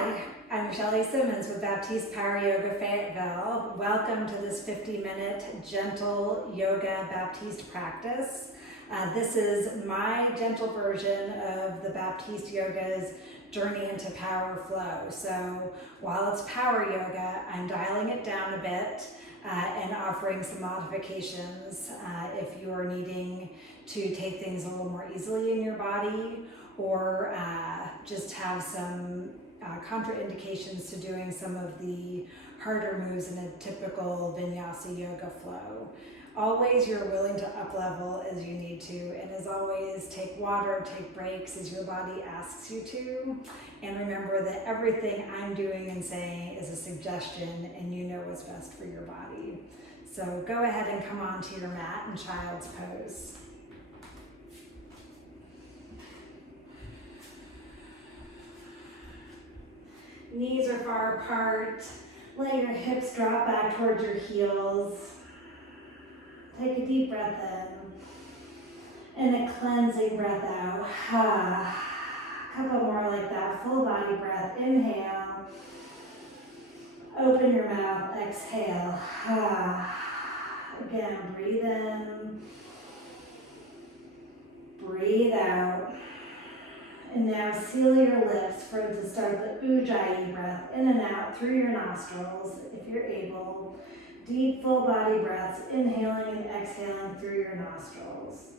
Hi, I'm Shelley Simmons with Baptiste Power Yoga Fayetteville. Welcome to this 50-minute gentle yoga Baptiste practice. This is my gentle version of the Baptiste Yoga's journey into power flow. So while it's power yoga, I'm dialing it down a bit and offering some modifications if you're needing to take things a little more easily in your body, or just have some contraindications to doing some of the harder moves in a typical vinyasa yoga flow. Always you're willing to up level as you need to, and as always, take water, take breaks as your body asks you to, and remember that everything I'm doing and saying is a suggestion, and you know what's best for your body. So go ahead and come onto your mat in child's pose. Knees are far apart. Let your hips drop back towards your heels. Take a deep breath in and a cleansing breath out. A couple more like that. Full body breath. Inhale. Open your mouth. Exhale. Again, breathe in. Breathe out. And now seal your lips to start the Ujjayi breath in and out through your nostrils, if you're able. Deep full body breaths, inhaling and exhaling through your nostrils.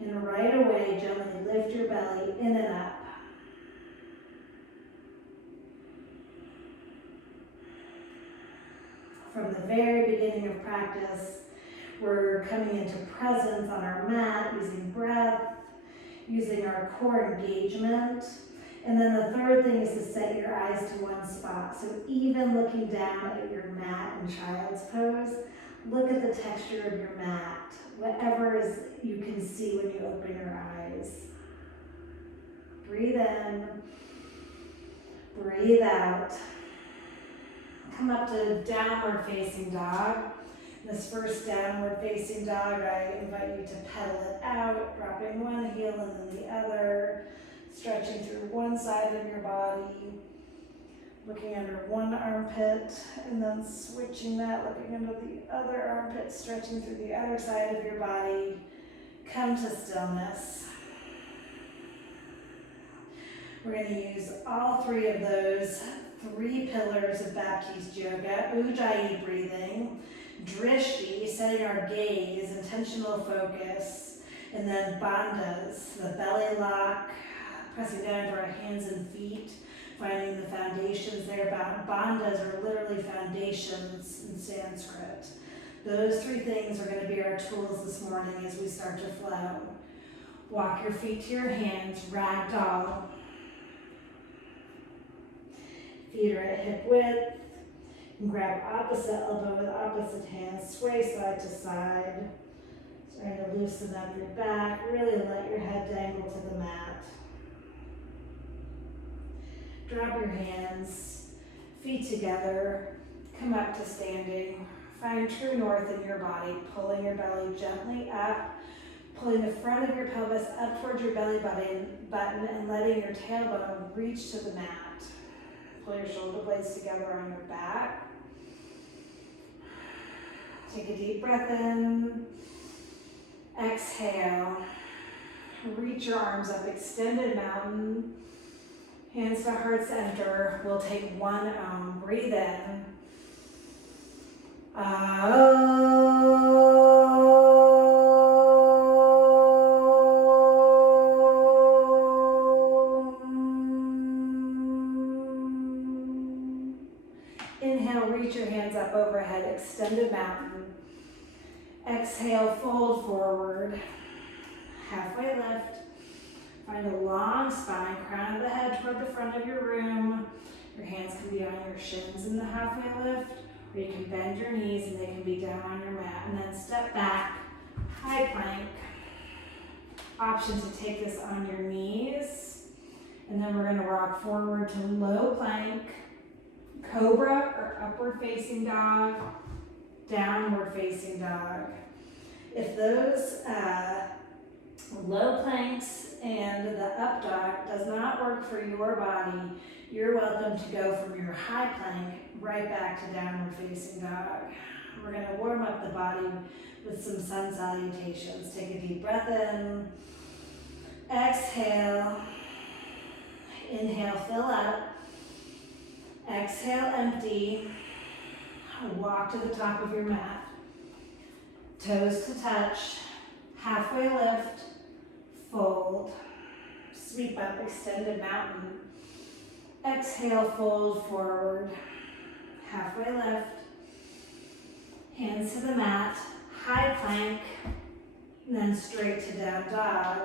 And right away, gently lift your belly in and up. From the very beginning of practice, we're coming into presence on our mat using breath, using our core engagement. And then the third thing is to set your eyes to one spot. So even looking down at your mat in child's pose, look at the texture of your mat, whatever is you can see when you open your eyes. Breathe in, breathe out. Come up to downward facing dog. This first downward facing dog, I invite you to pedal it out, dropping one heel and then the other, stretching through one side of your body, looking under one armpit, and then switching that, looking under the other armpit, stretching through the other side of your body. Come to stillness. We're going to use all three of those three pillars of Baptiste Yoga: Ujjayi breathing, Drishti, setting our gaze, intentional focus, and then bandhas, the belly lock, pressing down into our hands and feet, finding the foundations there. Bandhas are literally foundations in Sanskrit. Those three things are going to be our tools this morning as we start to flow. Walk your feet to your hands, ragdoll. Feet are at hip width. And grab opposite elbow with opposite hand, sway side to side. Starting to loosen up your back, really let your head dangle to the mat. Drop your hands, feet together, come up to standing. Find true north in your body, pulling your belly gently up, pulling the front of your pelvis up towards your belly button and letting your tailbone reach to the mat. Pull your shoulder blades together on your back. Take a deep breath in. Exhale. Reach your arms up, extended mountain. Hands to heart center. We'll take one Om. Breathe in. Inhale, reach your hands up overhead, extended mountain. Exhale, fold forward. Halfway lift. Find a long spine, crown of the head toward the front of your room. Your hands can be on your shins in the halfway lift, or you can bend your knees and they can be down on your mat. And then step back, high plank. Option to take this on your knees. And then we're going to rock forward to low plank, cobra or upward facing dog, downward facing dog. If those Low planks and the up dog does not work for your body. You're welcome to go from your high plank right back to downward facing dog. We're going to warm up the body with some sun salutations. Take a deep breath in. Exhale. Inhale, fill up. Exhale, empty. Walk to the top of your mat. Toes to touch. Halfway lift. Fold. Sweep up, extended mountain. Exhale, fold forward. Halfway lift. Hands to the mat. High plank. Then straight to down dog.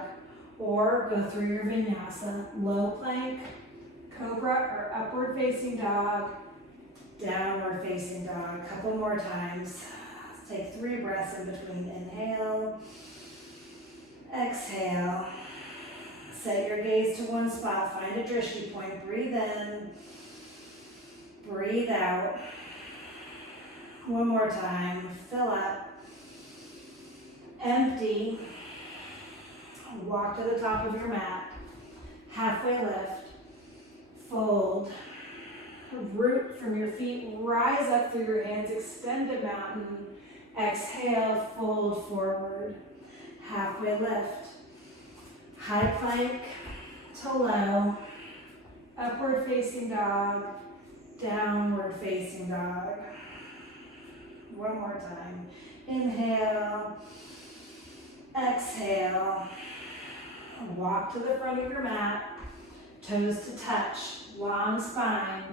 Or go through your vinyasa. Low plank, cobra or upward facing dog, downward facing dog. A couple more times. Let's take 3 breaths in between. Inhale, exhale. Set your gaze to one spot. Find a drishti point. Breathe in, breathe out. One more time. Fill up, empty. Walk to the top of your mat. Halfway lift. Fold. Root from your feet. Rise up through your hands. Extended mountain. Exhale. Fold forward. Halfway lift. High plank to low. Upward facing dog. Downward facing dog. One more time. Inhale. Exhale. Walk to the front of your mat, toes to touch, long spine,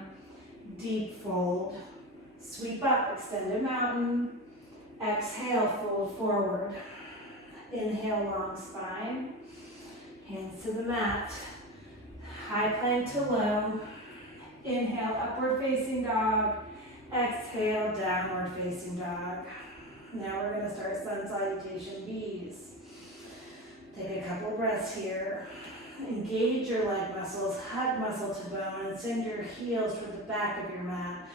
deep fold. Sweep up, extended mountain. Exhale, fold forward. Inhale, long spine. Hands to the mat. High plank to low. Inhale, upward facing dog. Exhale, downward facing dog. Now we're going to start sun salutation bees. Take a couple breaths here. Engage your leg muscles, hug muscle to bone, and send your heels toward the back of your mat.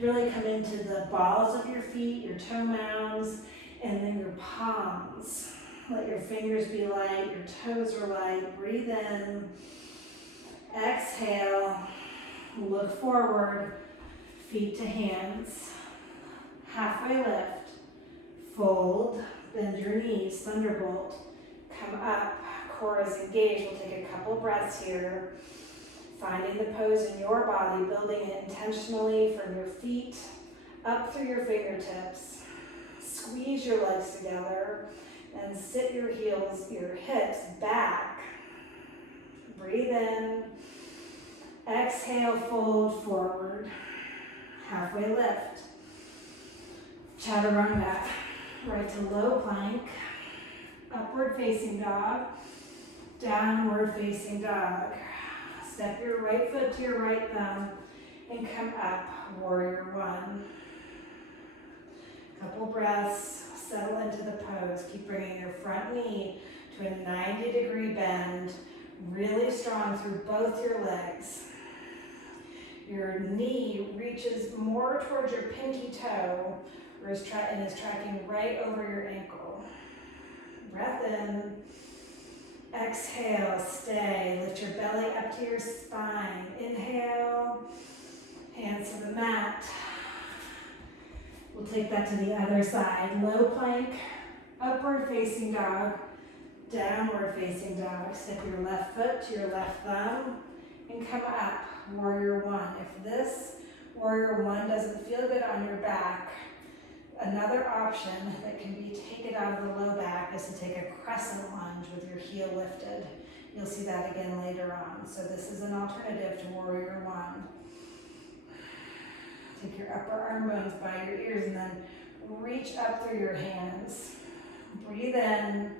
Really come into the balls of your feet, your toe mounds, and then your palms. Let your fingers be light, your toes are light. Breathe in. Exhale. Look forward. Feet to hands. Halfway lift. Fold. Bend your knees. Thunderbolt. Come up. Core is engaged. We'll take a couple breaths here. Finding the pose in your body, building it intentionally from your feet up through your fingertips. Squeeze your legs together and sit your heels, your hips back. Breathe in. Exhale, fold forward. Halfway lift. Chaturanga. Right to low plank. Upward facing dog. Downward facing dog. Step your right foot to your right thumb and come up, warrior one. Couple breaths, settle into the pose. Keep bringing your front knee to a 90-degree bend, really strong through both your legs. Your knee reaches more towards your pinky toe and is tracking right over your ankle. Breath in. Exhale, stay. Lift your belly up to your spine. Inhale, hands to the mat. We'll take that to the other side. Low plank, upward facing dog, downward facing dog. Step your left foot to your left thumb and come up, warrior one. If this warrior one doesn't feel good on your back, another option that can be taken out of the low back is to take a crescent lunge with your heel lifted. You'll see that again later on. So this is an alternative to warrior one. Take your upper arm bones by your ears and then reach up through your hands. Breathe in.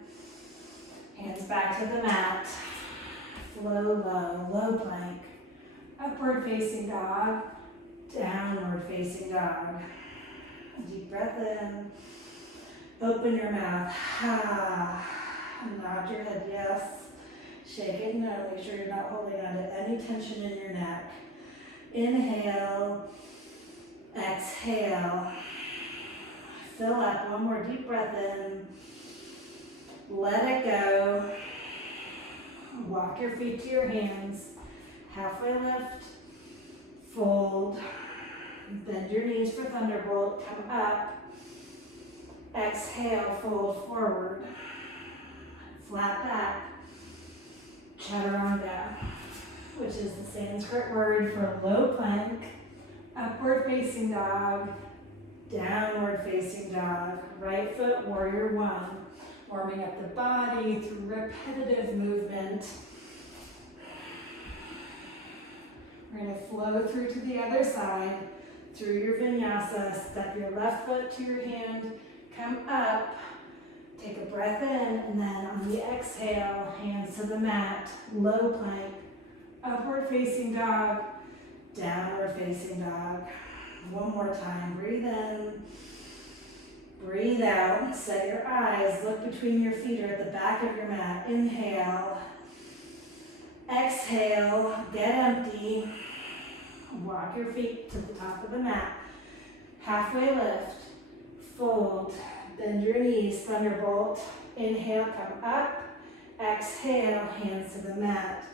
Hands back to the mat. Flow low, low plank. Upward facing dog. Downward facing dog. Deep breath in. Open your mouth. Nod your head, yes. Shake it, no. Make sure you're not holding on to any tension in your neck. Inhale. Exhale. Fill up. One more deep breath in. Let it go. Walk your feet to your hands. Halfway lift. Fold. Bend your knees for thunderbolt. Come up. Exhale, fold forward. Flat back. Chaturanga, which is the Sanskrit word for low plank. Upward facing dog. Downward facing dog. Right foot, warrior one. Warming up the body through repetitive movement. We're going to flow through to the other side. Through your vinyasa, step your left foot to your hand. Come up. Take a breath in, and then on the exhale, hands to the mat. Low plank. Upward facing dog. Downward facing dog. One more time. Breathe in. Breathe out. Set your eyes. Look between your feet or at the back of your mat. Inhale. Exhale. Get empty. Walk your feet to the top of the mat. Halfway lift. Fold. Bend your knees. Thunderbolt. Inhale. Come up. Exhale. Hands to the mat.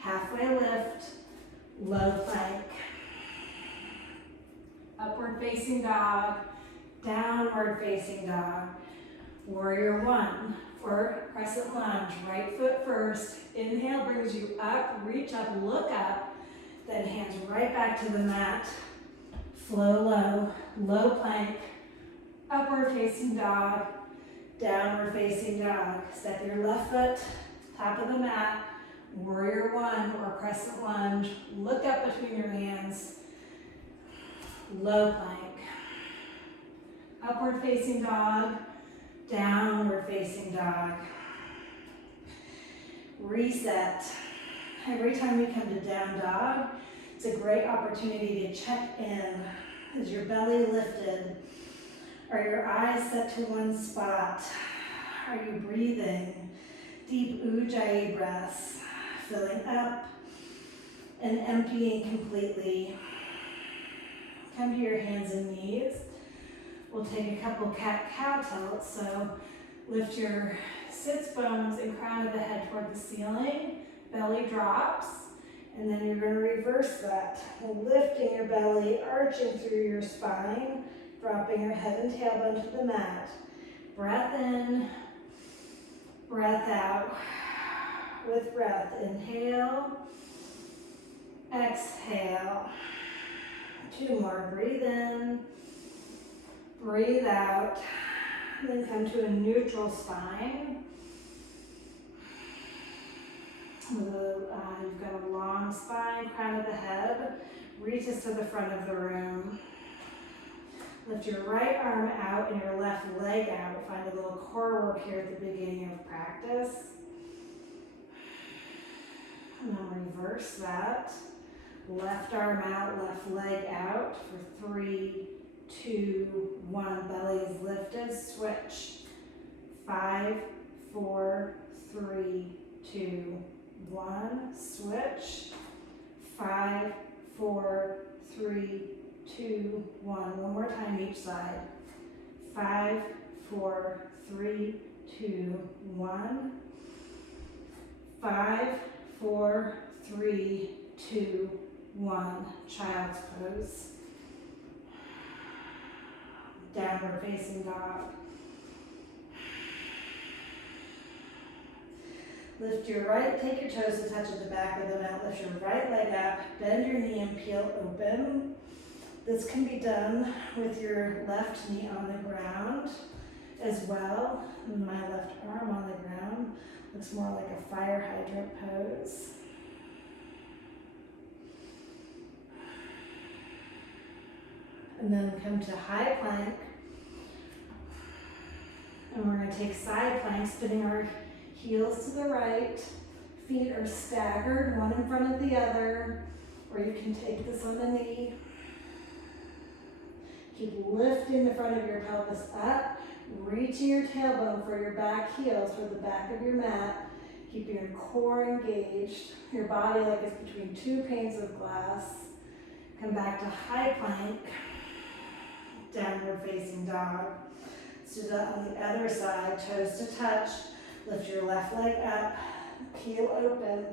Halfway lift. Low plank. Upward facing dog. Downward facing dog. Warrior one for crescent lunge. Right foot first. Inhale brings you up. Reach up. Look up. Then hands right back to the mat. Flow low. Low plank. Upward facing dog. Downward facing dog. Step your left foot. Top of the mat. Warrior one or crescent lunge. Look up between your hands. Low plank. Upward facing dog. Downward facing dog. Reset. Every time we come to down dog, it's a great opportunity to check in. Is your belly lifted? Are your eyes set to one spot? Are you breathing? Deep Ujjayi breaths, filling up and emptying completely. Come to your hands and knees. We'll take a couple cat-cow tilts, so lift your sits bones and crown of the head toward the ceiling. Belly drops, and then you're going to reverse that. Lifting your belly, arching through your spine, dropping your head and tailbone to the mat. Breath in, breath out. With breath, inhale, exhale. Two more, breathe in, breathe out. Then come to a neutral spine. You've got a long spine, crown of the head, reaches to the front of the room. Lift your right arm out and your left leg out. Find a little core work here at the beginning of practice. And then reverse that. Left arm out, left leg out for 3, 2, 1. Belly is lifted. Switch. 5, 4, 3, 2, 1. Switch. 5, 4, 3, 2, 1. One more time each side. 5, 4, 3, 2, 1. 5, 4, 3, 2, 1. Child's pose. Downward facing dog. Lift your right, take your toes to touch at the back of the mat. Lift your right leg up, bend your knee and peel open. This can be done with your left knee on the ground as well. And my left arm on the ground looks more like a fire hydrant pose. And then come to high plank. And we're going to take side plank, spinning our heels to the right. Feet are staggered, one in front of the other. Or you can take this on the knee. Keep lifting the front of your pelvis up. Reaching your tailbone for your back heels for the back of your mat. Keeping your core engaged. Your body like it's between two panes of glass. Come back to high plank. Downward facing dog. So that on the other side, toes to touch. Lift your left leg up, heel open,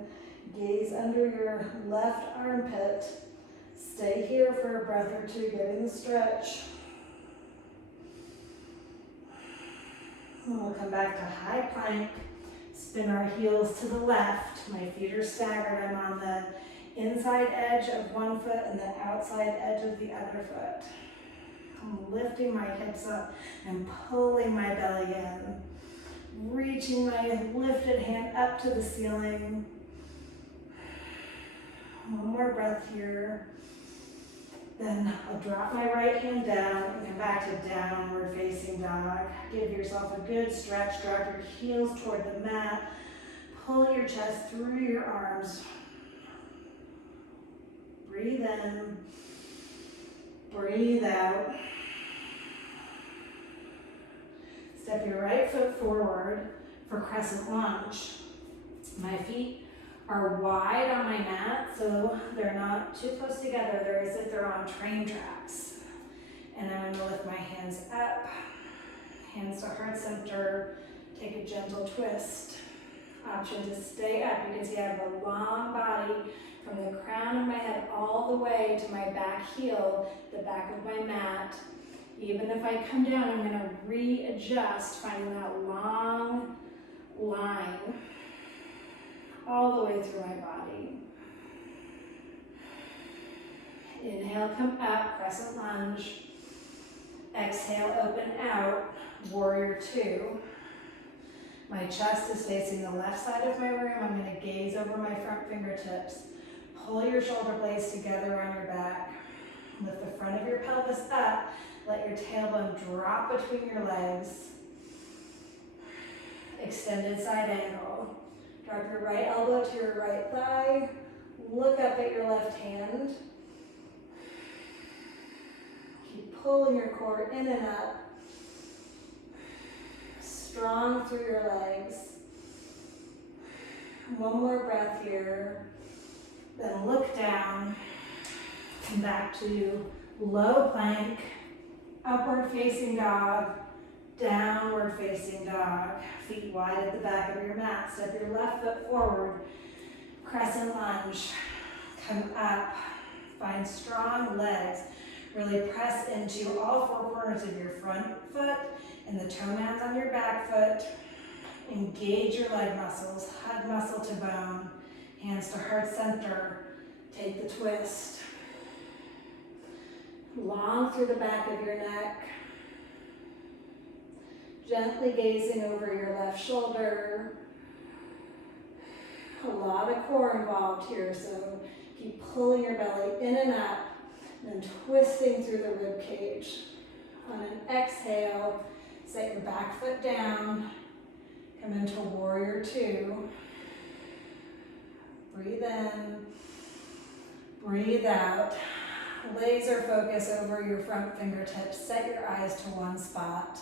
gaze under your left armpit. Stay here for a breath or two, getting the stretch. And we'll come back to high plank. Spin our heels to the left. My feet are staggered. I'm on the inside edge of one foot and the outside edge of the other foot. I'm lifting my hips up and pulling my belly in. Reaching my lifted hand up to the ceiling. One more breath here. Then I'll drop my right hand down and come back to downward facing dog. Give yourself a good stretch. Drop your heels toward the mat. Pull your chest through your arms. Breathe in. Breathe out. Step your right foot forward for crescent lunge. My feet are wide on my mat, so they're not too close together. They're as if they're on train tracks. And I'm gonna lift my hands up, hands to heart center, take a gentle twist. Option to stay up. You can see I have a long body from the crown of my head all the way to my back heel, the back of my mat. Even if I come down, I'm gonna readjust, finding that long line all the way through my body. Inhale, come up, crescent lunge. Exhale, open out, warrior two. My chest is facing the left side of my room. I'm going to gaze over my front fingertips. Pull your shoulder blades together on your back. Lift the front of your pelvis up. Let your tailbone drop between your legs. Extended side angle. Drop your right elbow to your right thigh. Look up at your left hand. Keep pulling your core in and up. Strong through your legs. One more breath here. Then look down. Come back to low plank. Upward facing dog. Downward facing dog. Feet wide at the back of your mat. Step your left foot forward. Crescent lunge. Come up. Find strong legs. Really press into all four corners of your front foot and the toenails on your back foot. Engage your leg muscles. Hug muscle to bone. Hands to heart center. Take the twist. Long through the back of your neck. Gently gazing over your left shoulder. A lot of core involved here, so keep pulling your belly in and up, and then twisting through the rib cage. On an exhale, set your back foot down, come into warrior two. Breathe in, breathe out. Laser focus over your front fingertips. Set your eyes to one spot.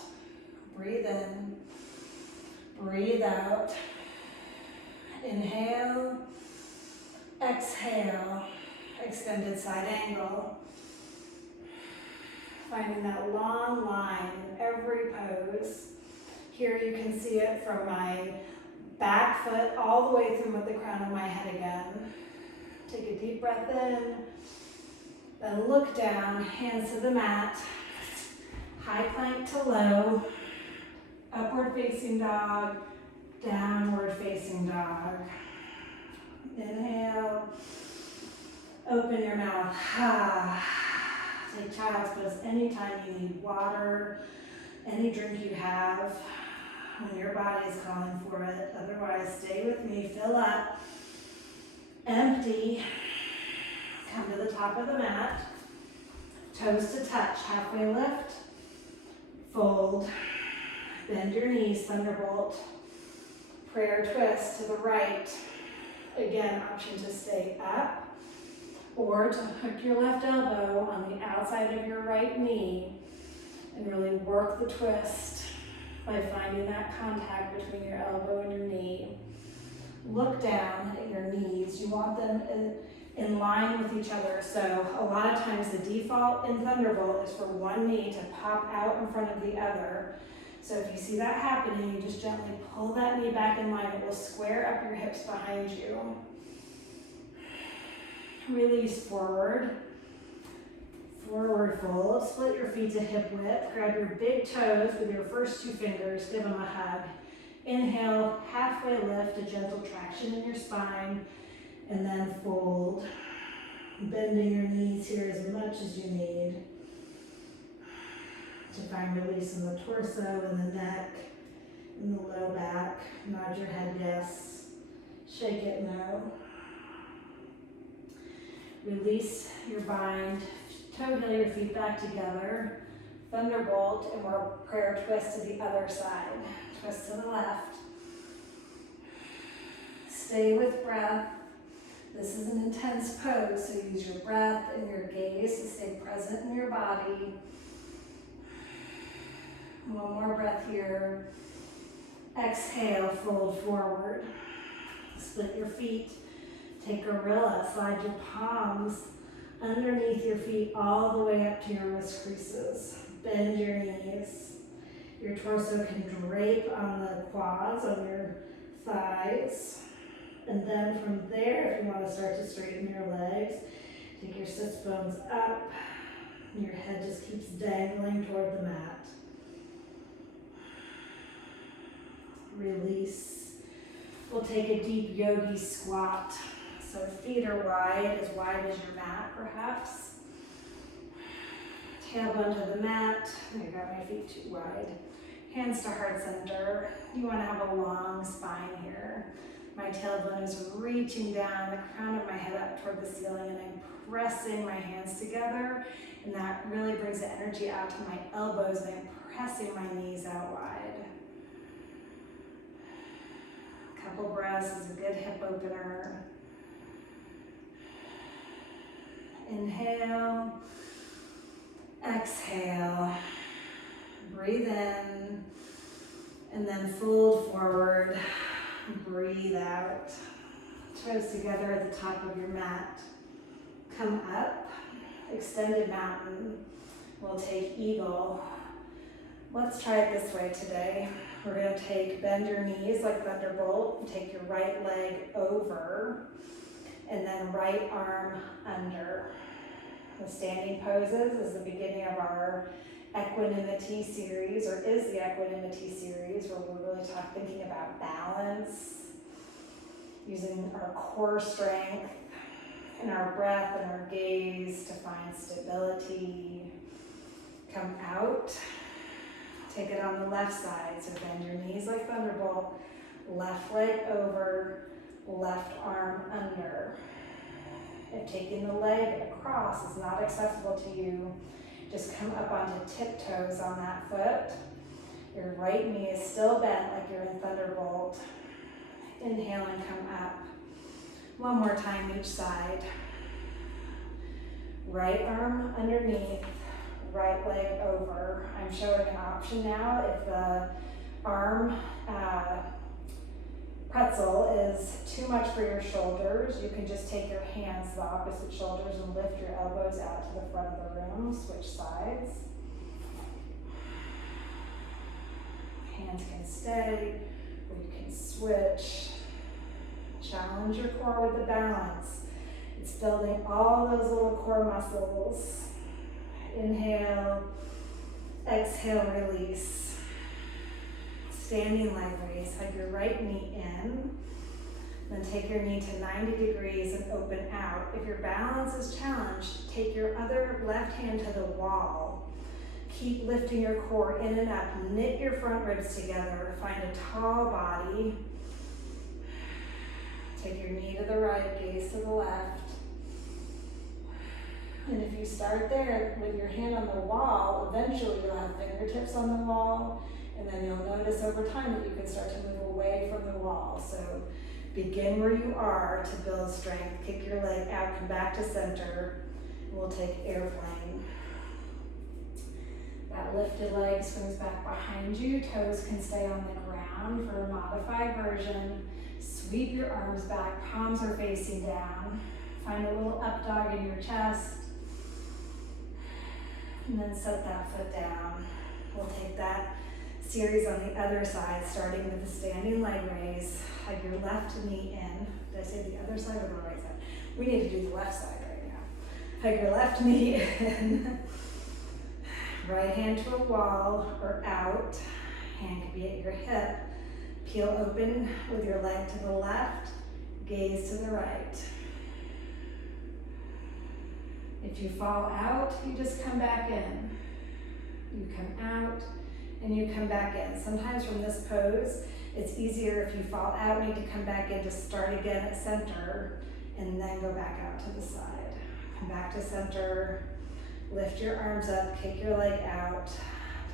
Breathe in, breathe out. Inhale, exhale, extended side angle. Finding that long line in every pose. Here you can see it from my back foot all the way through with the crown of my head again. Take a deep breath in, then look down, hands to the mat, high plank to low, upward facing dog, downward facing dog. Inhale, open your mouth. Take child's pose anytime you need water, any drink you have, when your body is calling for it. Otherwise, stay with me, fill up, empty, come to the top of the mat, toes to touch, halfway lift, fold, bend your knees, thunderbolt, prayer twist to the right. Again, option to stay up or to hook your left elbow on the outside of your right knee and really work the twist by finding that contact between your elbow and your knee. Look down at your knees. You want them in line with each other. So a lot of times the default in Thunderbolt is for one knee to pop out in front of the other. So if you see that happening, you just gently pull that knee back in line. It will square up your hips behind you. Release forward. Forward fold. Split your feet to hip width. Grab your big toes with your first 2 fingers. Give them a hug. Inhale, halfway lift, a gentle traction in your spine, and then fold. Bending your knees here as much as you need to find release in the torso and the neck, in the low back. Nod your head yes, shake it no. Release your bind, toe heel your feet back together, thunderbolt, and we'll prayer twist to the other side. Twist to the left. Stay with breath. This is an intense pose, so use your breath and your gaze to stay present in your body. One more breath here. Exhale, fold forward. Split your feet. Take gorilla, slide your palms underneath your feet all the way up to your wrist creases. Bend your knees. Your torso can drape on the quads, on your thighs. And then from there, if you want to start to straighten your legs, take your sits bones up. And your head just keeps dangling toward the mat. Release. We'll take a deep yogi squat. So feet are wide as your mat perhaps. Tailbone to the mat. I got my feet too wide. Hands to heart center. You want to have a long spine here. My tailbone is reaching down, the crown of my head up toward the ceiling, and I'm pressing my hands together, and that really brings the energy out to my elbows, and I'm pressing my knees out wide. A couple breaths is a good hip opener. Inhale, exhale, breathe in, and then fold forward, breathe out. Toes together at the top of your mat. Come up, extended mountain. We'll take eagle. Let's try it this way today. We're going to bend your knees like thunderbolt, and take your right leg over, and then right arm under. The standing poses is the beginning of our equanimity series, or is the equanimity series, where we're really thinking about balance, using our core strength and our breath and our gaze to find stability. Come out. Take it on the left side, so bend your knees like thunderbolt, left leg over, left arm under. If taking the leg across is not accessible to you, just come up onto tiptoes on that foot. Your right knee is still bent like you're in thunderbolt. Inhale and come up. One more time each side. Right arm underneath, right leg over. I'm showing an option now. If the arm pretzel is too much for your shoulders, you can just take your hands to the opposite shoulders and lift your elbows out to the front of the room. Switch sides. Hands can stay, or you can switch. Challenge your core with the balance. It's building all those little core muscles. Inhale, exhale, release. Standing leg raise, hug your right knee in, then take your knee to 90 degrees and open out. If your balance is challenged, take your other left hand to the wall. Keep lifting your core in and up. Knit your front ribs together. Find a tall body. Take your knee to the right, gaze to the left. And if you start there with your hand on the wall, eventually you'll have fingertips on the wall. And then you'll notice over time that you can start to move away from the wall. So begin where you are to build strength. Kick your leg out, come back to center. And we'll take airplane. That lifted leg swings back behind you. Toes can stay on the ground for a modified version. Sweep your arms back, palms are facing down. Find a little up dog in your chest. And then set that foot down. We'll take that Series on the other side, starting with the standing leg raise. Hug your left knee in. Did I say the other side or the right side? We need to do the left side right now. Hug your left knee in. Right hand to a wall or out. Hand can be at your hip. Peel open with your leg to the left. Gaze to the right. If you fall out, you just come back in. You come out and you come back in. Sometimes from this pose, it's easier if you fall out, need to come back in to start again at center and then go back out to the side. Come back to center, lift your arms up, kick your leg out,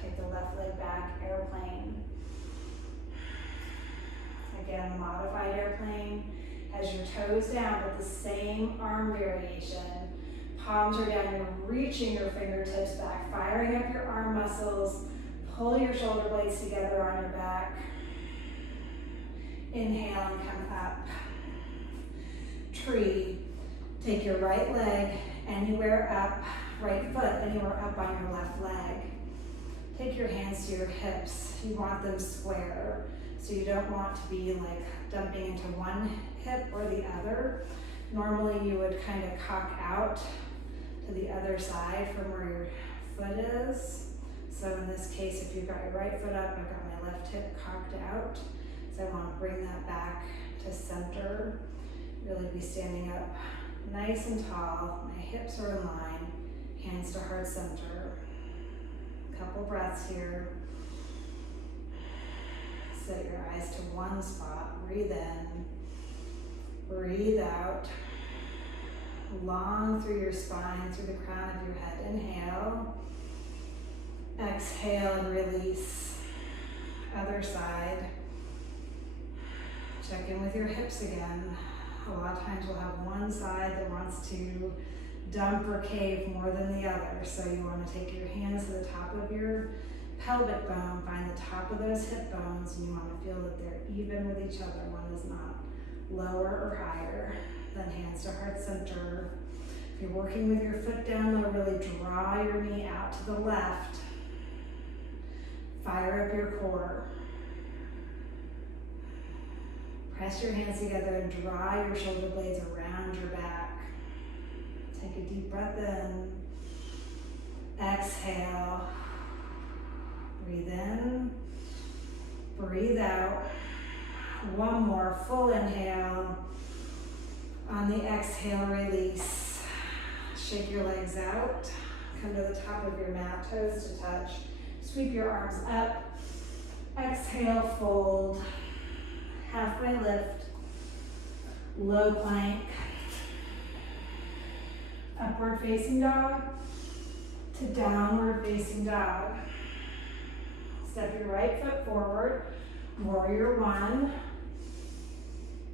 take the left leg back, airplane. Again, modified airplane has your toes down with the same arm variation. Palms are down, you're reaching your fingertips back, firing up your arm muscles. Pull your shoulder blades together on your back. Inhale and come up. Tree. Take your right leg anywhere up, right foot anywhere up on your left leg. Take your hands to your hips. You want them square. So you don't want to be like dumping into one hip or the other. Normally you would kind of cock out to the other side from where your foot is. So in this case, if you've got your right foot up, I've got my left hip cocked out. So I want to bring that back to center. Really be standing up nice and tall. My hips are in line. Hands to heart center. Couple breaths here. Set your eyes to one spot. Breathe in. Breathe out. Long through your spine, through the crown of your head. Inhale. Exhale and release. Other side. Check in with your hips again. A lot of times we'll have one side that wants to dump or cave more than the other. So you want to take your hands to the top of your pelvic bone, find the top of those hip bones, and you want to feel that they're even with each other. One is not lower or higher. Then hands to heart center. If you're working with your foot down low, really draw your knee out to the left. Fire up your core. Press your hands together and draw your shoulder blades around your back. Take a deep breath in. Exhale. Breathe in. Breathe out. One more full inhale. On the exhale, release. Shake your legs out. Come to the top of your mat, toes to touch. Sweep your arms up. Exhale, fold. Halfway lift. Low plank. Upward facing dog to downward facing dog. Step your right foot forward. Warrior one.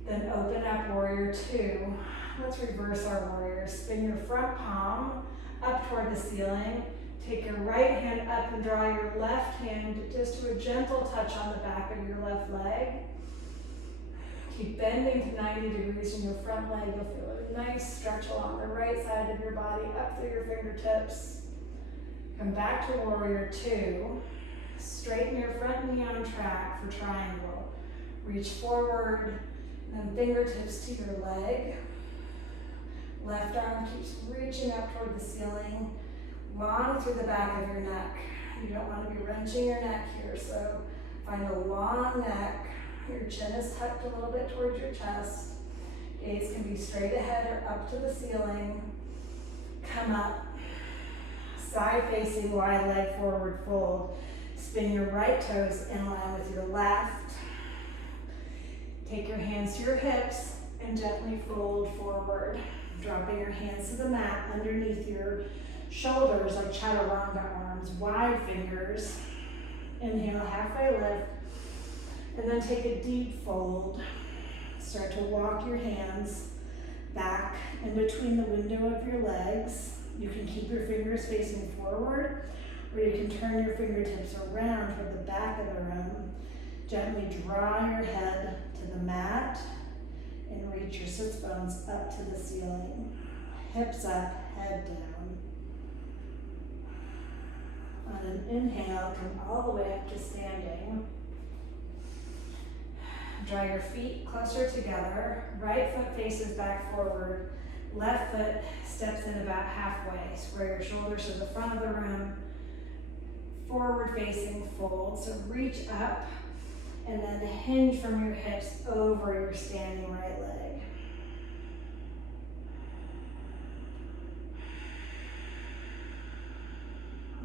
Then open up warrior two. Let's reverse our warrior. Spin your front palm up toward the ceiling. Take your right hand up and draw your left hand just to a gentle touch on the back of your left leg. Keep bending to 90 degrees from your front leg. You'll feel a nice stretch along the right side of your body, up through your fingertips. Come back to warrior two. Straighten your front knee on track for triangle. Reach forward, and fingertips to your leg. Left arm keeps reaching up toward the ceiling, long through the back of your neck. You don't want to be wrenching your neck here, so find a long neck. Your chin is tucked a little bit towards your chest. Gaze can be straight ahead or up to the ceiling. Come up. Side facing, wide leg forward fold. Spin your right toes in line with your left. Take your hands to your hips and gently fold forward. Dropping your hands to the mat underneath your shoulders like chaturanga arms, wide fingers. Inhale, halfway lift. And then take a deep fold. Start to walk your hands back in between the window of your legs. You can keep your fingers facing forward, or you can turn your fingertips around toward the back of the room. Gently draw your head to the mat and reach your sits bones up to the ceiling. Hips up, head down. On an inhale, come all the way up to standing. Draw your feet closer together. Right foot faces back forward. Left foot steps in about halfway. Square your shoulders to the front of the room. Forward facing fold. So reach up and then hinge from your hips over your standing right leg.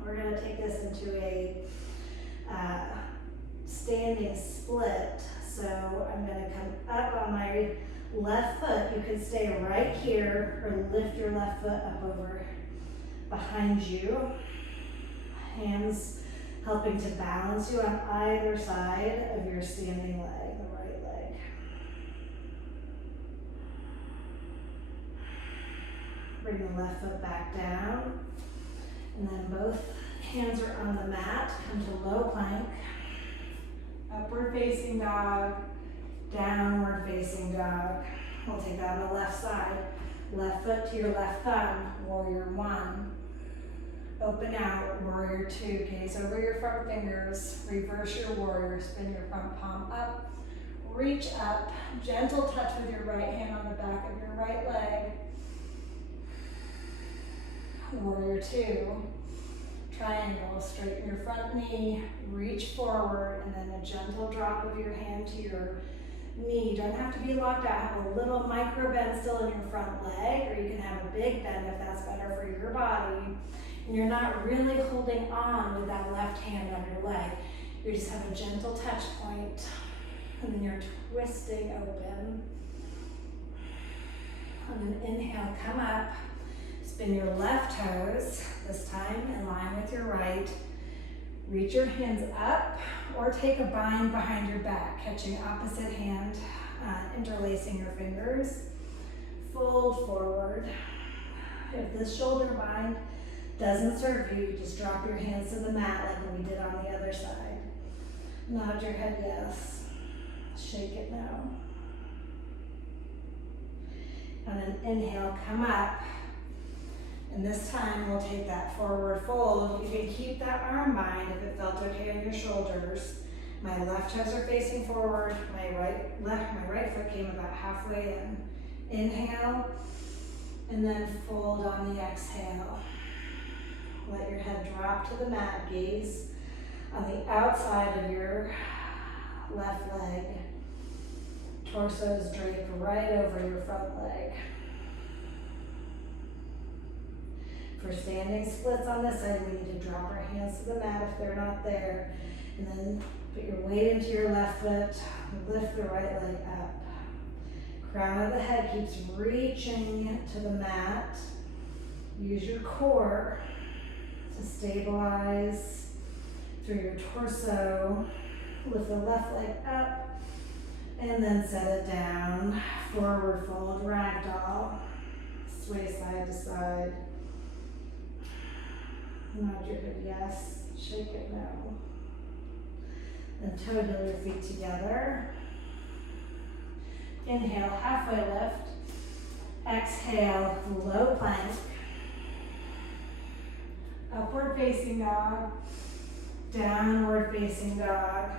We're going to take this into a standing split. So I'm going to come up on my left foot. You can stay right here or lift your left foot up over behind you. Hands helping to balance you on either side of your standing leg, the right leg. Bring the left foot back down. And then both hands are on the mat. Come to low plank. Upward facing dog, downward facing dog. We'll take that on the left side. Left foot to your left thumb, warrior one. Open out, warrior two. Gaze over your front fingers. Reverse your warrior. Spin your front palm up. Reach up. Gentle touch with your right hand on the back of your right leg. Warrior two. Triangle, straighten your front knee, reach forward, and then a gentle drop of your hand to your knee. Don't have to be locked out. Have a little micro bend still in your front leg, or you can have a big bend if that's better for your body. And you're not really holding on with that left hand on your leg. You just have a gentle touch point, and then you're twisting open. And then inhale, come up. Spin your left toes, this time in line with your right. Reach your hands up or take a bind behind your back, catching opposite hand, interlacing your fingers. Fold forward. If this shoulder bind doesn't serve you, you just drop your hands to the mat like we did on the other side. Nod your head yes. Shake it no. And then inhale, come up. And this time we'll take that forward fold. You can keep that arm bind if it felt okay on your shoulders. My left toes are facing forward. My right foot came about halfway in. Inhale, and then fold on the exhale. Let your head drop to the mat. Gaze on the outside of your left leg. Torso is draped right over your front leg. For standing splits on this side, we need to drop our hands to the mat if they're not there. And then put your weight into your left foot, lift the right leg up. Crown of the head keeps reaching to the mat. Use your core to stabilize through your torso. Lift the left leg up and then set it down. Forward fold, ragdoll. Sway side to side. Nod your head yes, shake it no. Then toe heel your feet together. Inhale, halfway lift. Exhale, low plank. Upward facing dog. Downward facing dog.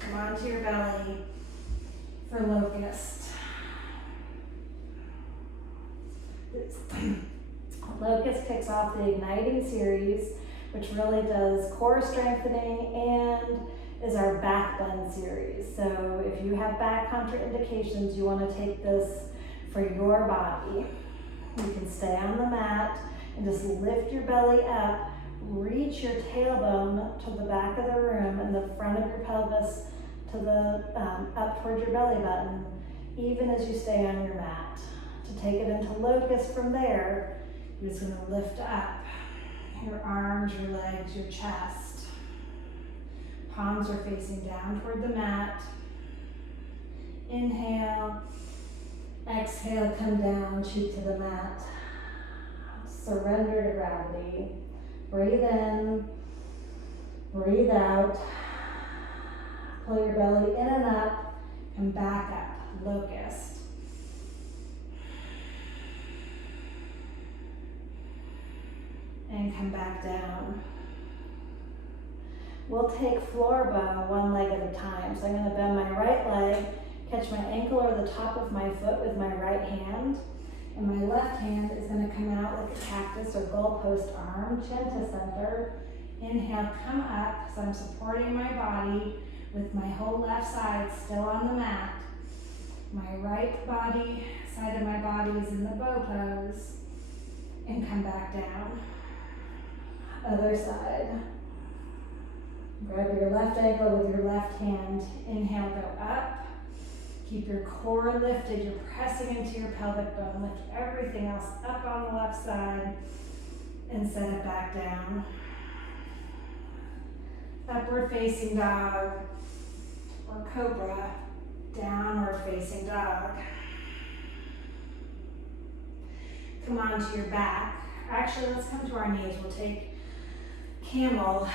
Come onto your belly for locust. Locust kicks off the Igniting series, which really does core strengthening and is our back bend series. So if you have back contraindications, you want to take this for your body. You can stay on the mat and just lift your belly up, reach your tailbone to the back of the room and the front of your pelvis to the up towards your belly button, even as you stay on your mat. To take it into locust from there, you're just going to lift up your arms, your legs, your chest. Palms are facing down toward the mat. Inhale. Exhale, come down, cheek to the mat. Surrender to gravity. Breathe in. Breathe out. Pull your belly in and up. And back up. Locust. And come back down. We'll take floor bow one leg at a time. So I'm going to bend my right leg, catch my ankle or the top of my foot with my right hand, and my left hand is going to come out like a cactus or goalpost arm, chin to center. Inhale, come up, so I'm supporting my body with my whole left side still on the mat. My right side of my body is in the bow pose, and come back down. Other side. Grab your left ankle with your left hand. Inhale, go up. Keep your core lifted. You're pressing into your pelvic bone. Lift everything else up on the left side and set it back down. Upward facing dog or cobra. Downward facing dog. Come onto your back. Actually, let's come to our knees. We'll take camel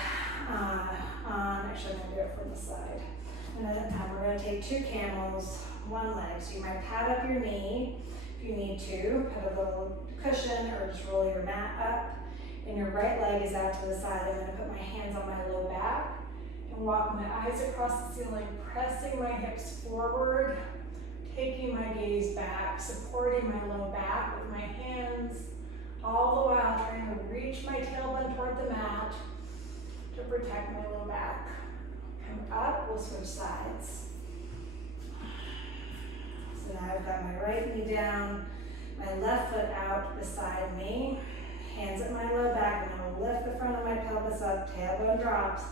actually I'm going to do it from the side. And then we're going to take 2 camels, 1 leg. So you might pad up your knee if you need to, put a little cushion or just roll your mat up. And your right leg is out to the side. I'm going to put my hands on my low back and walk my eyes across the ceiling, pressing my hips forward, taking my gaze back, supporting my low back with my hands, all the while trying to reach my tailbone toward the mat to protect my low back. Come up, we'll switch sides. So now I've got my right knee down, my left foot out beside me, hands at my low back, and I'll lift the front of my pelvis up, tailbone drops,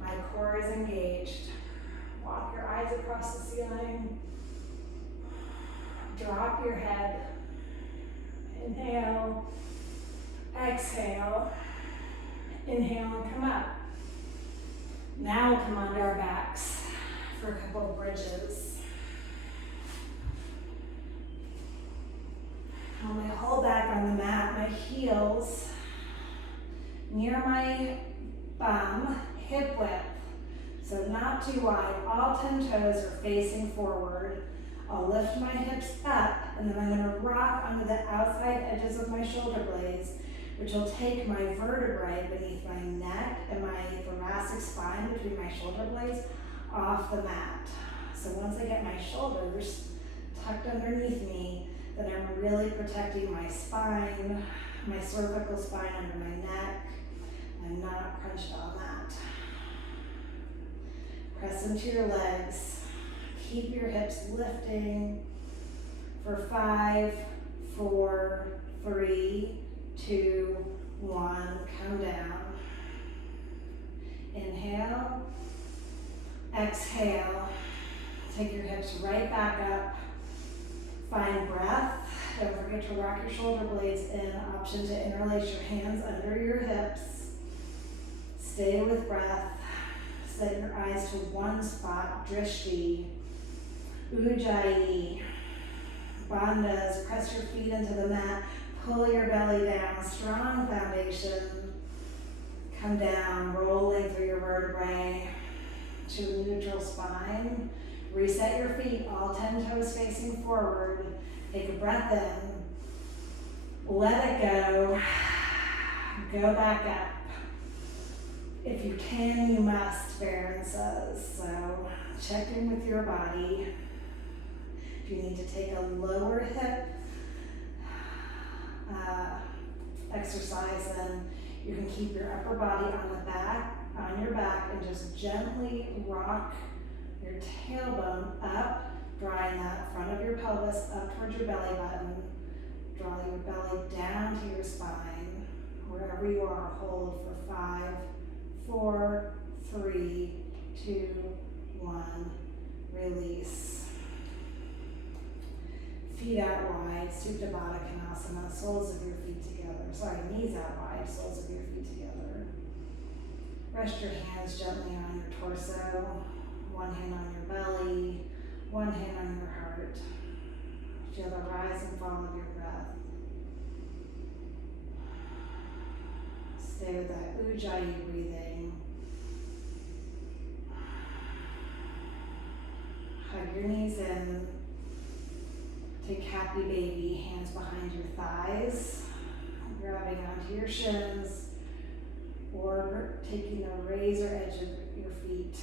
my core is engaged. Walk your eyes across the ceiling. Drop your head. Inhale. Exhale. Inhale and come up. Now we'll come onto our backs for a couple of bridges. I'm going to hold back on the mat, my heels near my bum, hip width. So not too wide, all 10 toes are facing forward. I'll lift my hips up, and then I'm going to rock onto the outside edges of my shoulder blades, which will take my vertebrae beneath my neck and my thoracic spine between my shoulder blades off the mat. So once I get my shoulders tucked underneath me, then I'm really protecting my spine, my cervical spine under my neck. I'm not crunched on that. Press into your legs. Keep your hips lifting for 5, 4, 3, 2, 1. Come down. Inhale. Exhale. Take your hips right back up. Find breath. Don't forget to rock your shoulder blades in. Option to interlace your hands under your hips. Stay with breath. Set your eyes to one spot. Drishti. Ujjayi. Bandhas. Press your feet into the mat. Pull your belly down. Strong foundation. Come down, rolling through your vertebrae to a neutral spine. Reset your feet, all 10 toes facing forward. Take a breath in. Let it go. Go back up. If you can, you must, Barron says. So check in with your body. If you need to take a lower hip exercise, then you can keep your upper body on your back, and just gently rock your tailbone up, drawing that front of your pelvis up towards your belly button. Draw your belly down to your spine. Wherever you are, hold for 5, 4, 3, 2, 1. Release. Feet out wide, Supta Baddha Konasana, soles of your feet together. Knees out wide, soles of your feet together. Rest your hands gently on your torso, one hand on your belly, one hand on your heart. Feel the rise and fall of your breath. Stay with that Ujjayi breathing. Hug your knees in. Take happy baby, hands behind your thighs, grabbing onto your shins, or taking the razor edge of your feet.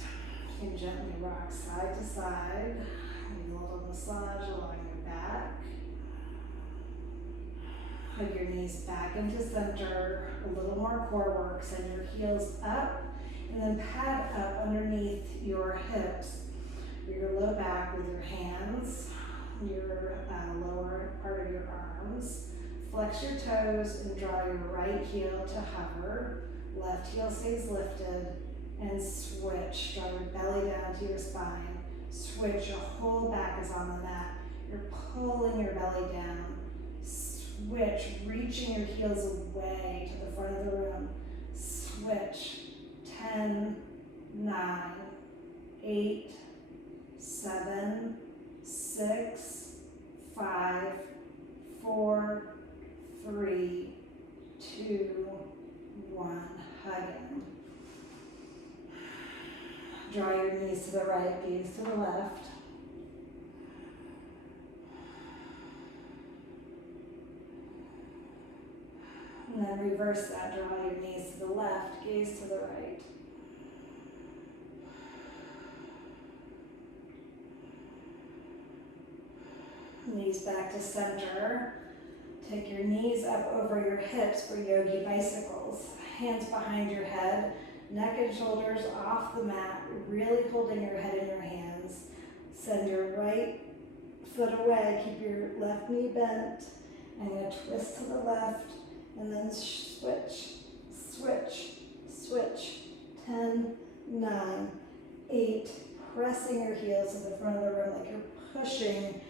You can gently rock side to side. A little massage along your back. Hug your knees back into center. A little more core work. Send your heels up and then pad up underneath your hips or your low back with your hands, your lower part of your arms. Flex your toes and draw your right heel to hover. Left heel stays lifted and switch. Draw your belly down to your spine. Switch, your whole back is on the mat. You're pulling your belly down. Switch, reaching your heels away to the front of the room. Switch. 10, 9, 8, 7, 6, 5, 4, 3, 2, 1. Hugging. Draw your knees to the right, gaze to the left. And then reverse that, draw your knees to the left, gaze to the right. Knees back to center. Take your knees up over your hips for yogi bicycles. Hands behind your head, neck and shoulders off the mat, really holding your head in your hands. Send your right foot away, keep your left knee bent. I'm going to twist to the left and then switch, switch, switch. 10, 9, 8, pressing your heels to the front of the room like you're pushing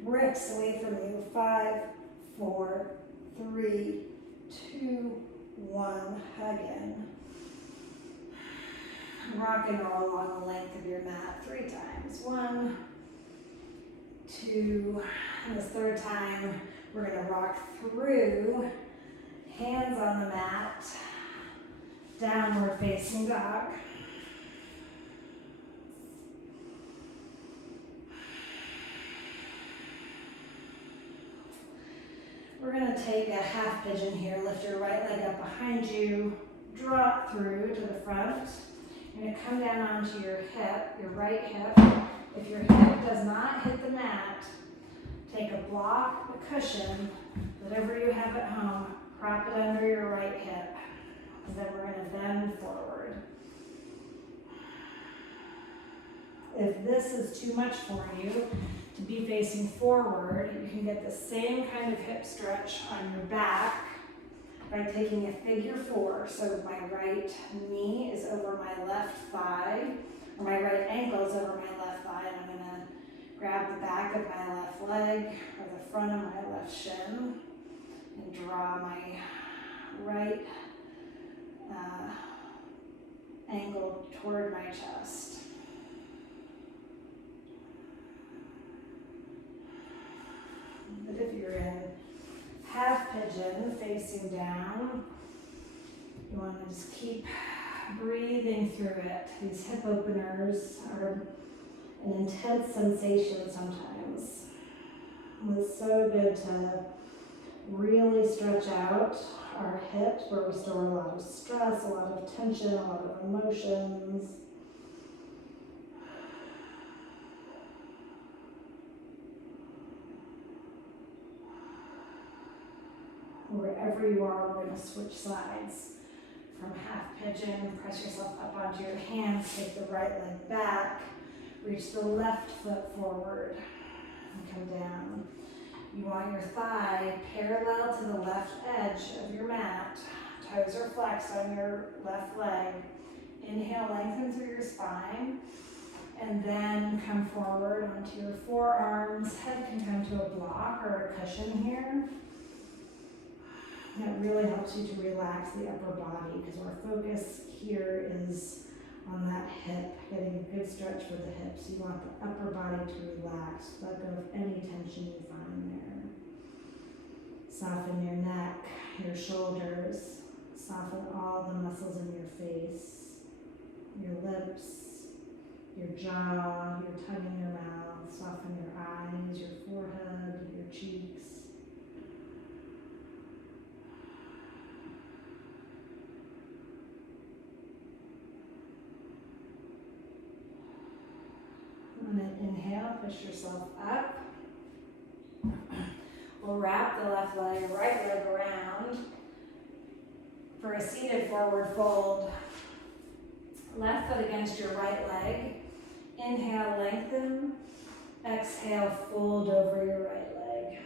bricks away from you. 5, 4, 3, 2, 1. Hug in. Rock and roll along the length of your mat 3 times. 1, 2, and the third time we're going to rock through, hands on the mat, downward facing dog. We're going to take a half pigeon here. Lift your right leg up behind you, drop through to the front. You're going to come down onto your hip, your right hip. If your hip does not hit the mat, take a block, a cushion, whatever you have at home, prop it under your right hip. And then we're going to bend forward. If this is too much for you to be facing forward, you can get the same kind of hip stretch on your back by taking a figure 4. So my right knee is over my left thigh, or my right ankle is over my left thigh, and I'm going to grab the back of my left leg or the front of my left shin and draw my right ankle toward my chest. But if you're in half pigeon facing down, you want to just keep breathing through it. These hip openers are an intense sensation sometimes. It's so good to really stretch out our hips where we store a lot of stress, a lot of tension, a lot of emotions. Wherever you are, we're going to switch sides. From half pigeon, press yourself up onto your hands, take the right leg back, reach the left foot forward, and come down. You want your thigh parallel to the left edge of your mat. Toes are flexed on your left leg. Inhale, lengthen through your spine, and then come forward onto your forearms. Head can come to a block or a cushion here. And it really helps you to relax the upper body because our focus here is on that hip, getting a good stretch for the hips. You want the upper body to relax, let go of any tension you find there. Soften your neck, your shoulders, soften all the muscles in your face, your lips, your jaw, your tongue in your mouth. Soften your eyes, your forehead, your cheeks. inhale, push yourself up. We'll wrap the left leg, right leg around for a seated forward fold. Left foot against your right leg. Inhale, lengthen. Exhale, fold over your right leg.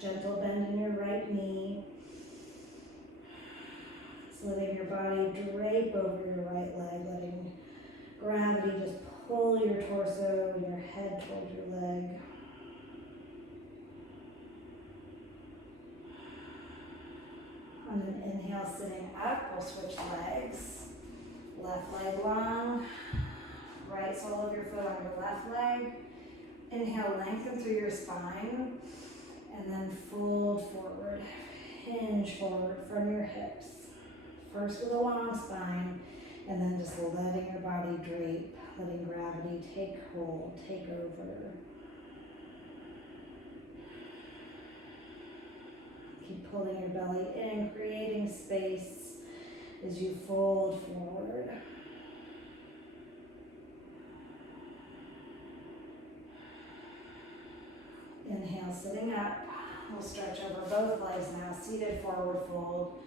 Gentle bend in your right knee. Just letting your body drape over your right leg, letting gravity just pull your torso and your head towards your leg. On an inhale, sitting up, we'll switch legs. Left leg long, right sole of your foot on your left leg. Inhale, lengthen through your spine, and then fold forward, hinge forward from your hips. First with a long spine, and then just letting your body drape, letting gravity take hold, take over. Keep pulling your belly in, creating space as you fold forward. Inhale, sitting up. We'll stretch over both legs now, seated forward fold.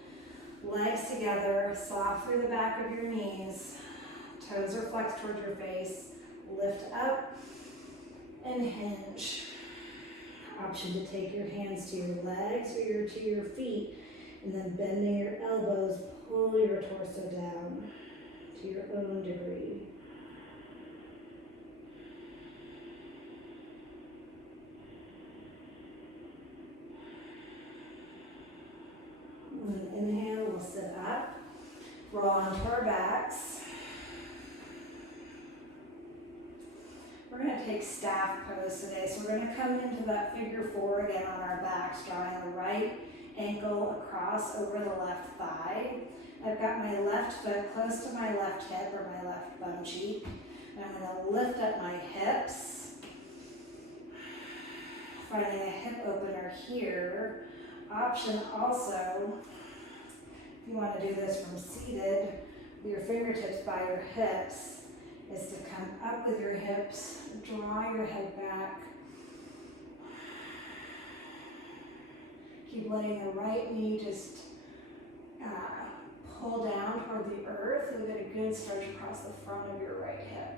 Legs together, soft through the back of your knees. Toes are flexed towards your face. Lift up and hinge. Option to take your hands to your legs or to your feet, and then bending your elbows, pull your torso down to your own degree. And inhale, we'll sit up, roll onto our backs. We're going to take staff pose today. So we're going to come into that figure four again on our backs, drawing the right ankle across over the left thigh. I've got my left foot close to my left hip or my left bum cheek. And I'm going to lift up my hips, finding a hip opener here. Option also, if you want to do this from seated, with your fingertips by your hips, is to come up with your hips, draw your head back. Keep letting the right knee just pull down toward the earth. You'll get a good stretch across the front of your right hip.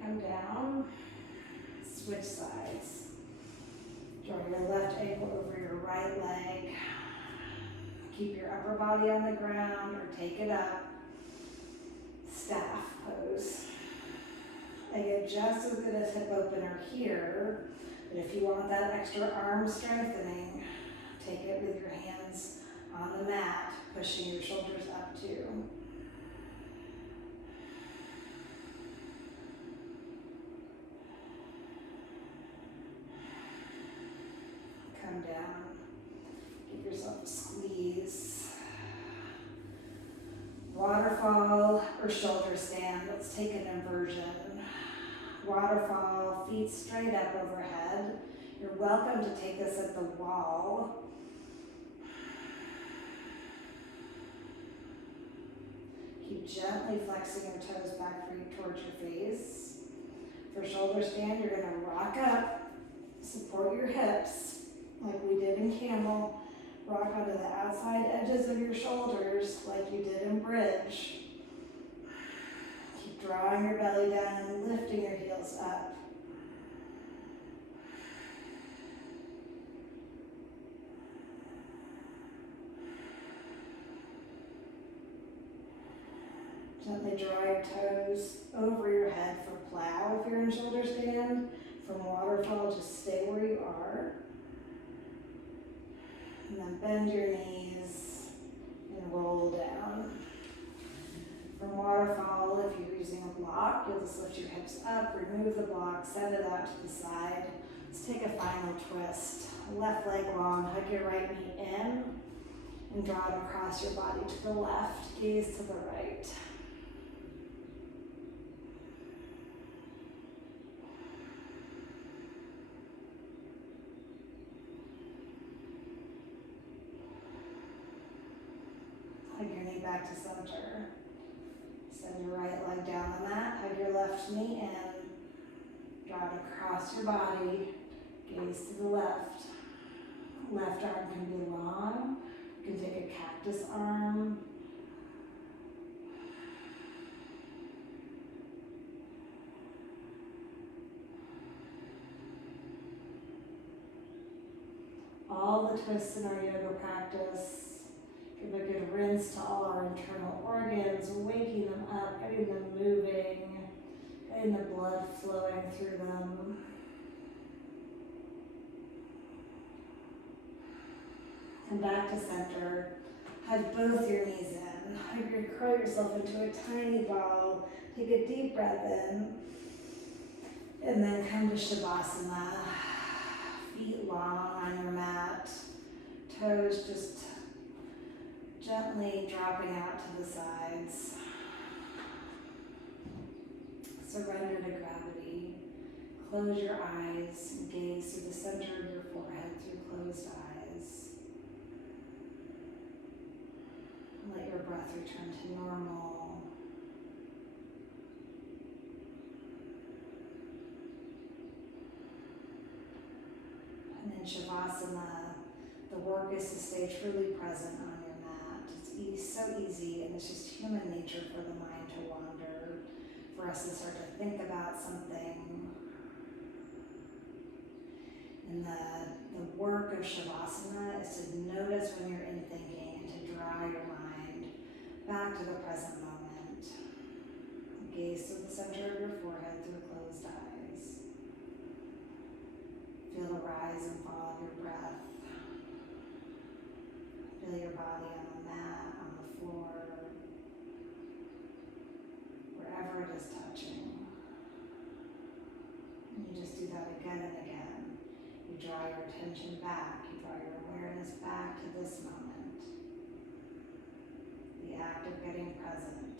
Come down, switch sides. Draw your left ankle over your right leg. Keep your upper body on the ground or take it up. Staff pose. I get just as good as hip opener here, but if you want that extra arm strengthening, take it with your hands on the mat, pushing your shoulders up too. Come down, give yourself a squeeze. Waterfall or shoulder stand. Let's take an inversion. Waterfall, feet straight up overhead. You're welcome to take this at the wall. Keep gently flexing your toes back towards your face. For shoulder stand, you're going to rock up, support your hips like we did in camel. Rock onto the outside edges of your shoulders like you did in bridge. Keep drawing your belly down and lifting your heels up. Gently draw your toes over your head for plow if you're in shoulder stand. From waterfall, just stay where you are. And then bend your knees and roll down. From waterfall, if you're using a block, you'll just lift your hips up, remove the block, send it out to the side. Let's take a final twist. Left leg long, hug your right knee in, and draw it across your body to the left, gaze to the right. Hug your knee back to center. Send your right leg down the mat, hug your left knee in. out across your body, gaze to the left. Left arm can be long. You can take a cactus arm. All the twists in our yoga practice. Give a good rinse to all our internal organs, waking them up, getting them moving, getting the blood flowing through them. Come back to center. Hug both your knees in. You're gonna curl yourself into a tiny ball. Take a deep breath in. And then come to Shavasana. Feet long on your mat. Toes just gently dropping out to the sides. Surrender to gravity. Close your eyes and gaze to the center of your forehead through closed eyes. Let your breath return to normal. And in Shavasana, the work is to stay truly present on your mat. It's so easy, and it's just human nature for the mind to wander, for us to start to think about something. And the work of Shavasana is to notice when you're in thinking and to draw your mind back to the present moment. Gaze to the center of your forehead through closed eyes. Feel the rise and fall of your breath. Feel your body on the mat, on the floor, wherever it is touching. And you just do that again and again. You draw your attention back, you draw your awareness back to this moment. The act of getting present,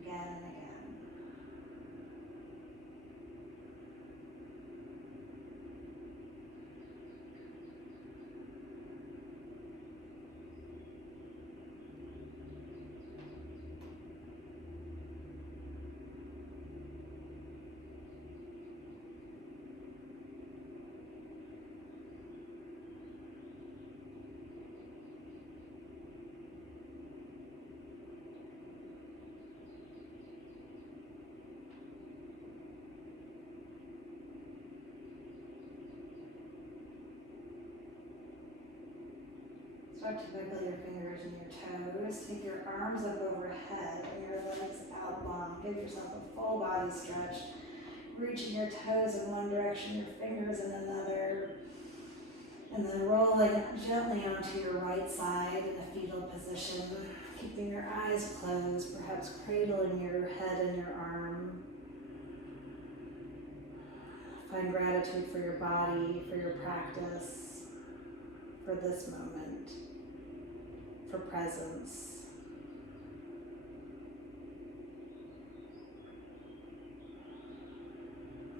again and again. Start to wiggle your fingers and your toes. Take your arms up overhead and your legs out long. Give yourself a full body stretch. Reaching your toes in one direction, your fingers in another. And then rolling gently onto your right side in a fetal position. Keeping your eyes closed, perhaps cradling your head in your arm. Find gratitude for your body, for your practice, for this moment, for presence.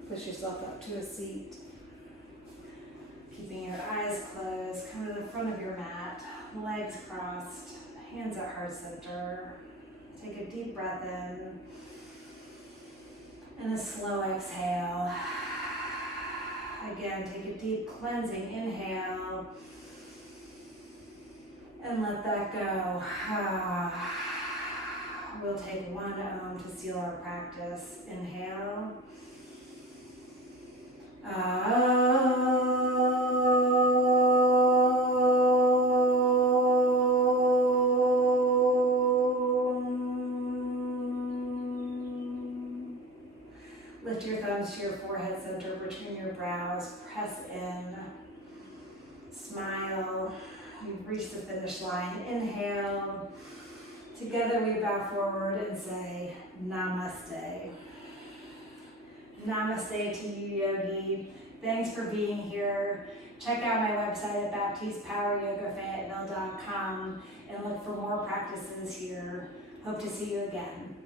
Push yourself up to a seat. Keeping your eyes closed, come to the front of your mat, legs crossed, hands at heart center. Take a deep breath in and a slow exhale. Again, take a deep cleansing inhale and let that go. We'll take one Om to seal our practice. Inhale. Lift your thumbs to your forehead center, between your brows, press in, smile. You've reached the finish line. Inhale. Together we bow forward and say Namaste. Namaste to you, Yogi. Thanks for being here. Check out my website at BaptistePowerYogaFayetteville.com and look for more practices here. Hope to see you again.